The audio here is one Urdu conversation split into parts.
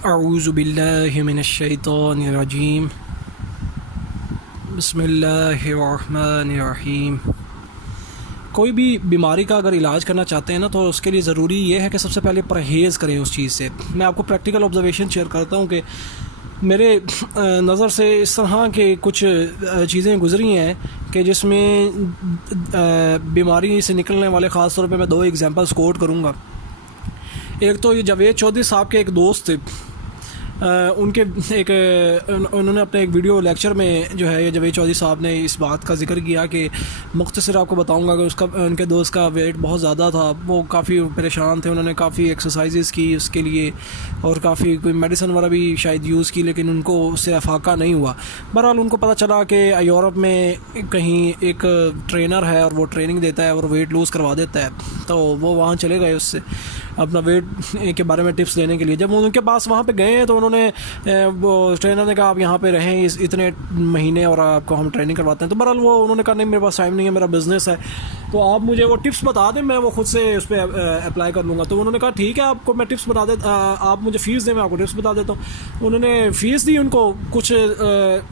اعوذ باللہ من الشیطان الرجیم بسم اللہ الرحمن الرحیم۔ کوئی بھی بیماری کا اگر علاج کرنا چاہتے ہیں نا تو اس کے لیے ضروری یہ ہے کہ سب سے پہلے پرہیز کریں اس چیز سے۔ میں آپ کو پریکٹیکل آبزرویشن شیئر کرتا ہوں کہ میرے نظر سے اس طرح کے کچھ چیزیں گزری ہیں کہ جس میں بیماری سے نکلنے والے، خاص طور پہ میں 2 ایگزامپلس کوٹ کروں گا۔ ایک تو یہ جاوید چودھری صاحب کے ایک دوست تھے، ان کے انہوں نے اپنے ایک ویڈیو لیکچر میں جو ہے جاوید چودھری صاحب نے اس بات کا ذکر کیا کہ مختصر آپ کو بتاؤں گا کہ ان کے دوست کا ویٹ بہت زیادہ تھا، وہ کافی پریشان تھے، انہوں نے کافی ایکسرسائزز کی اس کے لیے اور کافی کوئی میڈیسن وغیرہ بھی شاید یوز کی، لیکن ان کو اس سے افاقہ نہیں ہوا۔ بہرحال ان کو پتہ چلا کہ یورپ میں کہیں ایک ٹرینر ہے اور وہ ٹریننگ دیتا ہے اور ویٹ لوز کروا دیتا ہے، تو وہ وہاں چلے گئے اس سے اپنا ویٹ کے بارے میں ٹپس لینے کے لیے۔ جب ان کے پاس وہاں پہ گئے ہیں تو انہوں نے وہ ٹرینر نے کہا آپ یہاں پہ رہیں اتنے مہینے اور آپ کو ہم ٹریننگ کرواتے ہیں۔ تو بہرحال انہوں نے کہا نہیں میرے پاس ٹائم نہیں ہے، میرا بزنس ہے، تو آپ مجھے وہ ٹپس بتا دیں، میں وہ خود سے اس پہ اپلائی کر لوں گا۔ تو انہوں نے کہا ٹھیک ہے آپ کو میں ٹپس بتا دیتا، آپ مجھے فیس دیں میں آپ کو ٹپس بتا دیتا ہوں۔ انہوں نے فیس دی ان کو کچھ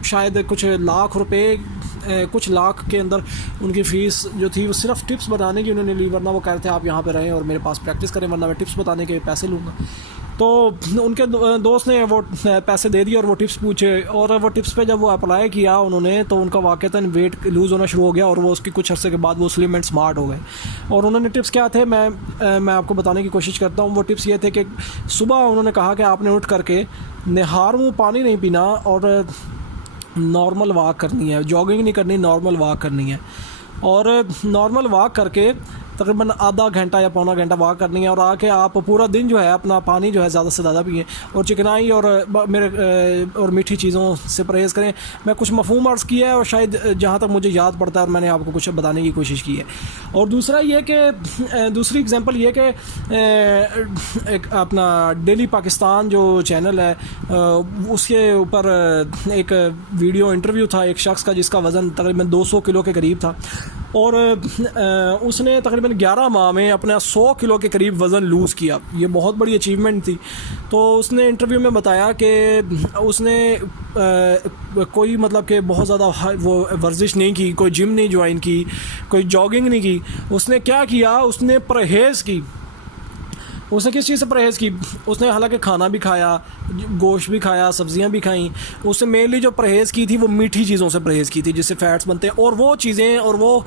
شاید کچھ لاکھ روپے، کچھ لاکھ کے اندر ان کی فیس جو تھی وہ صرف ٹپس بتانے کی انہوں نے لی، ورنہ وہ کہہ رہے تھے آپ یہاں پہ رہیں اور میرے پاس پریکٹس کریں ورنہ میں ٹپس بتانے کے پیسے لوں گا۔ تو ان کے دوست نے وہ پیسے دے دیے اور وہ ٹپس پوچھے، اور وہ ٹپس پہ جب وہ اپلائی کیا انہوں نے تو ان کا واقعتاً ویٹ لوز ہونا شروع ہو گیا اور وہ اس کی کچھ عرصے کے بعد وہ سلم اینڈ سمارٹ ہو گئے۔ اور انہوں نے ٹپس کیا تھے میں آپ کو بتانے کی کوشش کرتا ہوں۔ وہ ٹپس یہ تھے کہ صبح انہوں نے کہا کہ آپ نے اٹھ کر کے نہار منہ پانی نہیں پینا اور نارمل واک کرنی ہے، جاگنگ نہیں کرنی، نارمل واک کرنی ہے، اور نارمل واک کر کے تقریباً آدھا گھنٹہ یا پونا گھنٹہ واک کرنی ہے، اور آ کے آپ پورا دن جو ہے اپنا پانی جو ہے زیادہ سے زیادہ پئیں اور چکنائی اور میٹھی چیزوں سے پرہیز کریں۔ میں کچھ مفہوم عرض کیا ہے اور شاید جہاں تک مجھے یاد پڑتا ہے اور میں نے آپ کو کچھ بتانے کی کوشش کی ہے۔ اور دوسرا یہ کہ دوسری اگزامپل یہ کہ ایک اپنا ڈیلی پاکستان جو چینل ہے اس کے اوپر ایک ویڈیو انٹرویو تھا ایک شخص کا جس کا وزن تقریباً 200 کلو کے قریب تھا، اور اس نے تقریباً 11 ماہ میں اپنا 100 کلو کے قریب وزن لوز کیا۔ یہ بہت بڑی اچیومنٹ تھی۔ تو اس نے انٹرویو میں بتایا کہ اس نے کوئی مطلب کہ بہت زیادہ وہ ورزش نہیں کی، کوئی جم نہیں جوائن کی، کوئی جاگنگ نہیں کی۔ اس نے کیا کیا؟ اس نے پرہیز کی۔ اس نے کس چیز سے پرہیز کی؟ اس نے حالانکہ کھانا بھی کھایا، گوشت بھی کھایا، سبزیاں بھی کھائیں، اس نے مینلی جو پرہیز کی تھی وہ میٹھی چیزوں سے پرہیز کی تھی جس سے فیٹس بنتے ہیں، اور وہ چیزیں اور وہ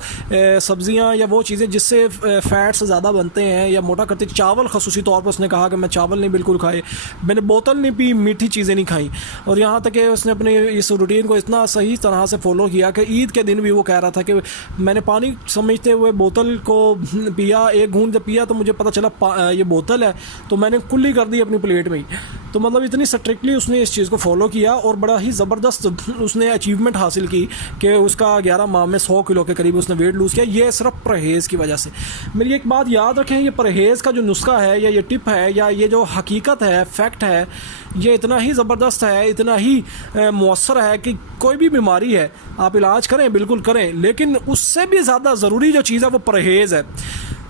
سبزیاں یا وہ چیزیں جس سے فیٹس زیادہ بنتے ہیں یا موٹا کرتے ہیں۔ چاول خصوصی طور پر اس نے کہا کہ میں چاول نہیں بالکل کھائے، میں نے بوتل نہیں پی، میٹھی چیزیں نہیں کھائیں، اور یہاں تک کہ اس نے اپنے اس روٹین کو اتنا صحیح طرح سے فالو کیا کہ عید کے دن بھی وہ کہہ رہا تھا کہ میں نے پانی سمجھتے ہوئے بوتل کو پیا، ایک گھونٹ جب پیا تو مجھے پتہ چلا یہ بوتل ہے، تو میں نے کلی کر دی اپنی پلیٹ میں ہی۔ تو مطلب اتنی اسٹرکٹلی اس نے اس چیز کو فالو کیا اور بڑا ہی زبردست اس نے اچیومنٹ حاصل کی کہ اس کا 11 ماہ میں 100 کلو کے قریب اس نے ویٹ لوز کیا، یہ صرف پرہیز کی وجہ سے۔ میری ایک بات یاد رکھیں، یہ پرہیز کا جو نسخہ ہے یا یہ ٹپ ہے یا یہ جو حقیقت ہے، فیکٹ ہے، یہ اتنا ہی زبردست ہے، اتنا ہی مؤثر ہے کہ کوئی بھی بیماری ہے آپ علاج کریں، بالکل کریں، لیکن اس سے بھی زیادہ ضروری جو چیز ہے وہ پرہیز ہے۔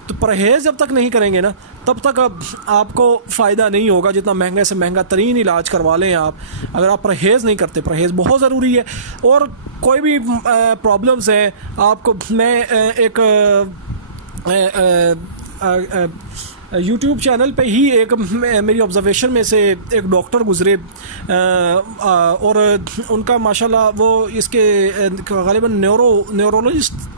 تو پرہیز جب تک نہیں کریں گے نا تب تک آپ کو فائدہ نہیں ہوگا، جتنا مہنگے سے مہنگا ترین علاج کروا لیں آپ، اگر آپ پرہیز نہیں کرتے۔ پرہیز بہت ضروری ہے۔ اور کوئی بھی پرابلمز ہیں آپ کو، میں ایک یوٹیوب چینل پہ ہی ایک میری آبزرویشن میں سے ایک ڈاکٹر گزرے، اور ان کا ماشاءاللہ وہ اس کے غالباً نیورولوجسٹ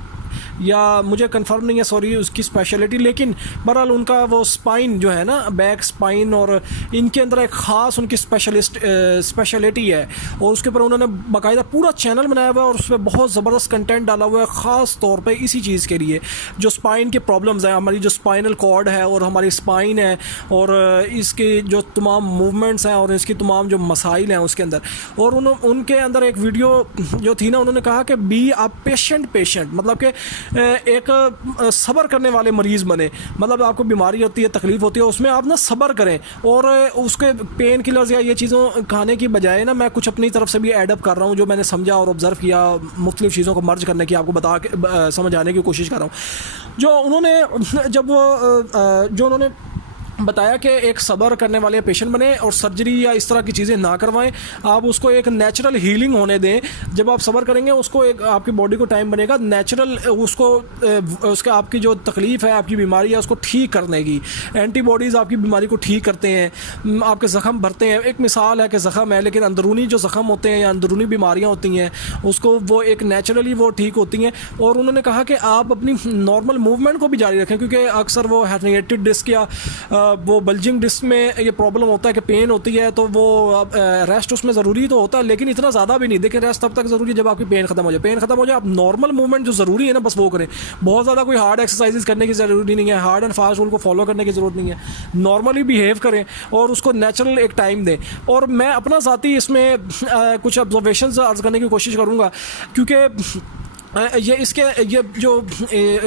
یا مجھے کنفرم نہیں ہے، سوری اس کی اسپیشلٹی، لیکن بہرحال ان کا وہ اسپائن جو ہے نا، بیک اسپائن، اور ان کے اندر ایک خاص ان کی اسپیشلٹی ہے، اور اس کے اوپر انہوں نے باقاعدہ پورا چینل بنایا ہوا ہے اور اس پہ بہت زبردست کنٹینٹ ڈالا ہوا ہے خاص طور پہ اسی چیز کے لیے، جو اسپائن کے پرابلمز ہیں، ہماری جو اسپائنل کارڈ ہے اور ہماری اسپائن ہے اور اس کی جو تمام موومنٹس ہیں اور اس کی تمام جو مسائل ہیں اس کے اندر۔ اور ان کے اندر ایک ویڈیو جو تھی نا، انہوں نے کہا کہ بی اے پیشنٹ، مطلب کہ ایک صبر کرنے والے مریض بنے، مطلب آپ کو بیماری ہوتی ہے، تکلیف ہوتی ہے، اس میں آپ نا صبر کریں، اور اس کے پین کلرز یا یہ چیزوں کھانے کی بجائے نا، میں کچھ اپنی طرف سے بھی ایڈ اپ کر رہا ہوں جو میں نے سمجھا اور آبزرو کیا، مختلف چیزوں کو مرج کرنے کی آپ کو بتا کے سمجھانے کی کوشش کر رہا ہوں۔ جو انہوں نے بتایا کہ ایک صبر کرنے والے پیشنٹ بنے اور سرجری یا اس طرح کی چیزیں نہ کروائیں, آپ اس کو ایک نیچرل ہیلنگ ہونے دیں. جب آپ صبر کریں گے اس کو ایک آپ کی باڈی کو ٹائم بنے گا نیچرل اس کو اس کا آپ کی جو تکلیف ہے, آپ کی بیماری ہے, اس کو ٹھیک کرنے کی. اینٹی باڈیز آپ کی بیماری کو ٹھیک کرتے ہیں, آپ کے زخم بھرتے ہیں. ایک مثال ہے کہ زخم ہے, لیکن اندرونی جو زخم ہوتے ہیں یا اندرونی بیماریاں ہوتی ہیں اس کو وہ ایک نیچرلی وہ ٹھیک ہوتی ہیں. اور انہوں نے کہا کہ آپ اپنی نارمل موومنٹ کو بھی جاری رکھیں, کیونکہ اکثر وہ ہرنیٹڈ ڈسک یا وہ بلجنگ ڈسک میں یہ پرابلم ہوتا ہے کہ پین ہوتی ہے, تو وہ ریسٹ اس میں ضروری تو ہوتا ہے لیکن اتنا زیادہ بھی نہیں. دیکھیں ریسٹ تب تک ضروری ہے جب آپ کی پین ختم ہو جائے. پین ختم ہو جائے آپ نارمل موومنٹ جو ضروری ہے نا بس وہ کریں. بہت زیادہ کوئی ہارڈ ایکسرسائز کرنے کی ضروری نہیں ہے, ہارڈ اینڈ فاسٹ رول کو فالو کرنے کی ضرورت نہیں ہے. نارملی بیہیو کریں اور اس کو نیچرل ایک ٹائم دیں. اور میں اپنا ذاتی اس میں کچھ آبزرویشنز عرض کرنے کی کوشش کروں گا, کیونکہ یہ جو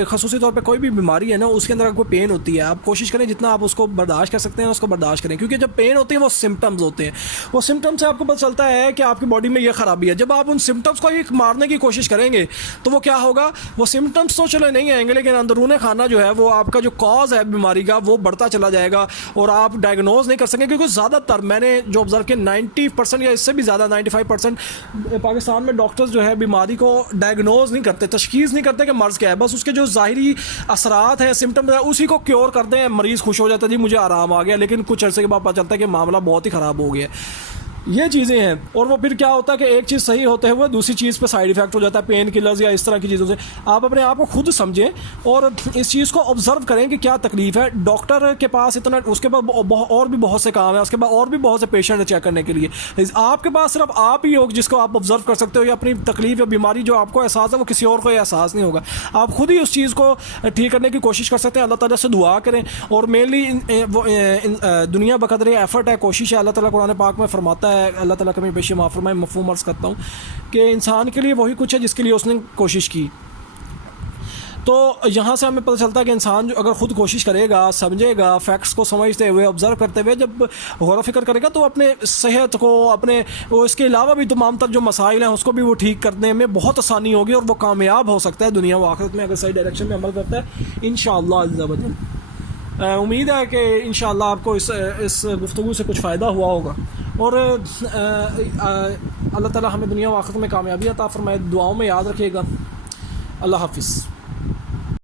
خصوصی طور پہ کوئی بھی بیماری ہے نا اس کے اندر کوئی پین ہوتی ہے, آپ کوشش کریں جتنا آپ اس کو برداشت کر سکتے ہیں اس کو برداشت کریں. کیونکہ جب پین ہوتی ہے وہ سمٹمز ہوتے ہیں, وہ سمٹمز سے آپ کو پتہ چلتا ہے کہ آپ کی باڈی میں یہ خرابی ہے. جب آپ ان سمٹمز کو ایک مارنے کی کوشش کریں گے تو وہ کیا ہوگا, وہ سمٹمز تو چلے نہیں آئیں گے لیکن اندرون خانہ جو ہے وہ آپ کا جو کاز ہے بیماری کا وہ بڑھتا چلا جائے گا اور آپ ڈائگنوز نہیں کر سکیں. کیونکہ زیادہ تر میں نے جو آبزرو کیا 90% یا اس سے بھی زیادہ 95% پاکستان میں ڈاکٹرز جو ہے بیماری کو ڈائگنوز نہیں کرتے, تشخیص نہیں کرتے کہ مرض کیا ہے. بس اس کے جو ظاہری اثرات ہیں سمٹمز ہیں اسی کو کیور کرتے ہیں. مریض خوش ہو جاتا ہے جی مجھے آرام آ گیا, لیکن کچھ عرصے کے بعد پتہ چلتا ہے کہ معاملہ بہت ہی خراب ہو گیا. یہ چیزیں ہیں. اور وہ پھر کیا ہوتا ہے کہ ایک چیز صحیح ہوتے ہوئے دوسری چیز پہ سائیڈ ایفیکٹ ہو جاتا ہے, پین کلرز یا اس طرح کی چیزوں سے. آپ اپنے آپ کو خود سمجھیں اور اس چیز کو آبزرو کریں کہ کیا تکلیف ہے. ڈاکٹر کے پاس اتنا, اس کے پاس اور بھی بہت سے کام ہیں, اس کے بعد اور بھی بہت سے پیشنٹ چیک کرنے کے لیے. آپ کے پاس صرف آپ ہی ہو جس کو آپ آبزرو کر سکتے ہو, یا اپنی تکلیف یا بیماری جو آپ کو احساس ہے وہ کسی اور کو احساس نہیں ہوگا. آپ خود ہی اس چیز کو ٹھیک کرنے کی کوشش کر سکتے ہیں. اللہ تعالیٰ سے دعا کریں اور مینلی دنیا بقدر ایفرٹ ہے, کوشش ہے. اللہ تعالیٰ قرآن پاک میں فرماتا ہے, اللہ تعالیٰ کا پیش معاف فرمائے, مفہوم عرض کرتا ہوں کہ انسان کے لیے وہی کچھ ہے جس کے لیے اس نے کوشش کی. تو یہاں سے ہمیں پتہ چلتا ہے کہ انسان جو اگر خود کوشش کرے گا, سمجھے گا, فیکٹس کو سمجھتے ہوئے آبزرو کرتے ہوئے جب غور و فکر کرے گا تو اپنے صحت کو, اپنے اس کے علاوہ بھی تمام تر جو مسائل ہیں اس کو بھی وہ ٹھیک کرنے میں بہت آسانی ہوگی اور وہ کامیاب ہو سکتا ہے دنیا و آخرت میں اگر صحیح ڈائریکشن میں عمل کرتا ہے انشاءاللہ عز و جل. امید ہے کہ انشاءاللہ آپ کو اس گفتگو سے کچھ فائدہ ہوا ہوگا اور اللہ تعالیٰ ہمیں دنیا و آخرت میں کامیابی عطا فرمائے. دعاؤں میں یاد رکھیے گا. اللہ حافظ.